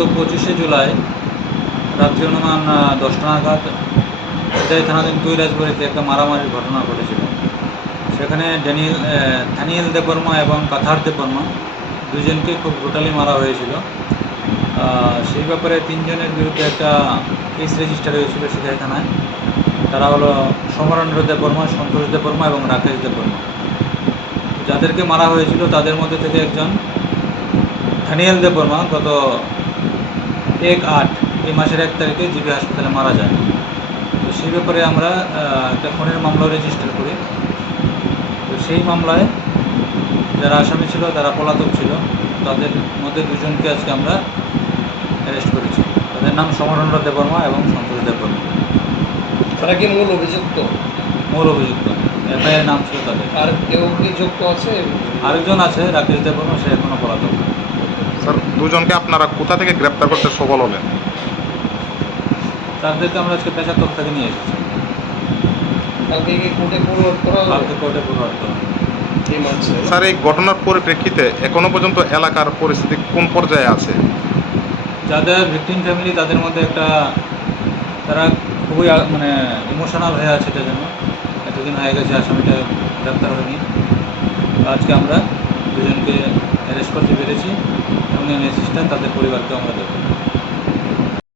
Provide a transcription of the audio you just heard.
গত 25শে জুলাই রাত্রি অনুমান 10টা নাগাদ এটাই থানাধীন কৈলাসবাড়িতে একটা মারামারির ঘটনা ঘটেছিল। সেখানে দানিয়েল দেববর্মা এবং কাথার দেববর্মা দুজনকে খুব ব্রুটালি মারা হয়েছিল। সেই ব্যাপারে 3 জনের বিরুদ্ধে একটা কেস রেজিস্টার হয়েছিল সিধাই থানায়। তারা হলো সমরেন্দ্র দেববর্মা, সন্তোষ দেববর্মা এবং রাকেশ দেববর্মা। যাদেরকে মারা হয়েছিল তাদের মধ্যে থেকে একজন দানিয়েল দেববর্মা গত 1/8 এই মাসের 1 তারিখে জিবি হাসপাতালে মারা যায়। তো সেই ব্যাপারে আমরা একটা খুনের মামলা রেজিস্টার করি। তো সেই মামলায় যারা আসামি ছিল তারা পলাতক ছিল। তাদের মধ্যে 2 জনকে আজকে আমরা অ্যারেস্ট করেছি। তাদের নাম সমরেন্দ্র দেববর্মা এবং সন্তোষ দেববর্মা। তারা কি মূল অভিযুক্ত? মূল অভিযুক্ত, এফআইআর নাম ছিল তাদের। আর কেউ কি যুক্ত আছে? আরেকজন আছে রাকেশ দেববর্মা, সে এখনও পলাতক। স্যার, দুজনকে আপনারা কোথা থেকে গ্রেপ্তার করতে সফল হলেন? তাদেরকে আমরা আজকে পেশাতক থেকে নিয়ে এসেছি। কালকে কি কোর্টে ফরওয়ার্ড করা হবে? কালকে কোর্টে ফরওয়ার্ড করা হবে। এই মাসে স্যার, এই ঘটনার পরিপ্রেক্ষিতে এখনো পর্যন্ত এলাকার পরিস্থিতি কোন পর্যায়ে আছে? যাদের ভিকটিম ফ্যামিলি তাদের মধ্যে একটা তারা খুবই ইমোশনাল হয়ে আছে। এটা জন্য এতদিন হয়ে গেছে আসামিটা গ্রেপ্তার হয়নি। আজকে আমরা 2 জনকে অ্যারেস্ট করতে পেরেছি এবং এই মেসেজটা তাদের পরিবারকে আমরা দেবো।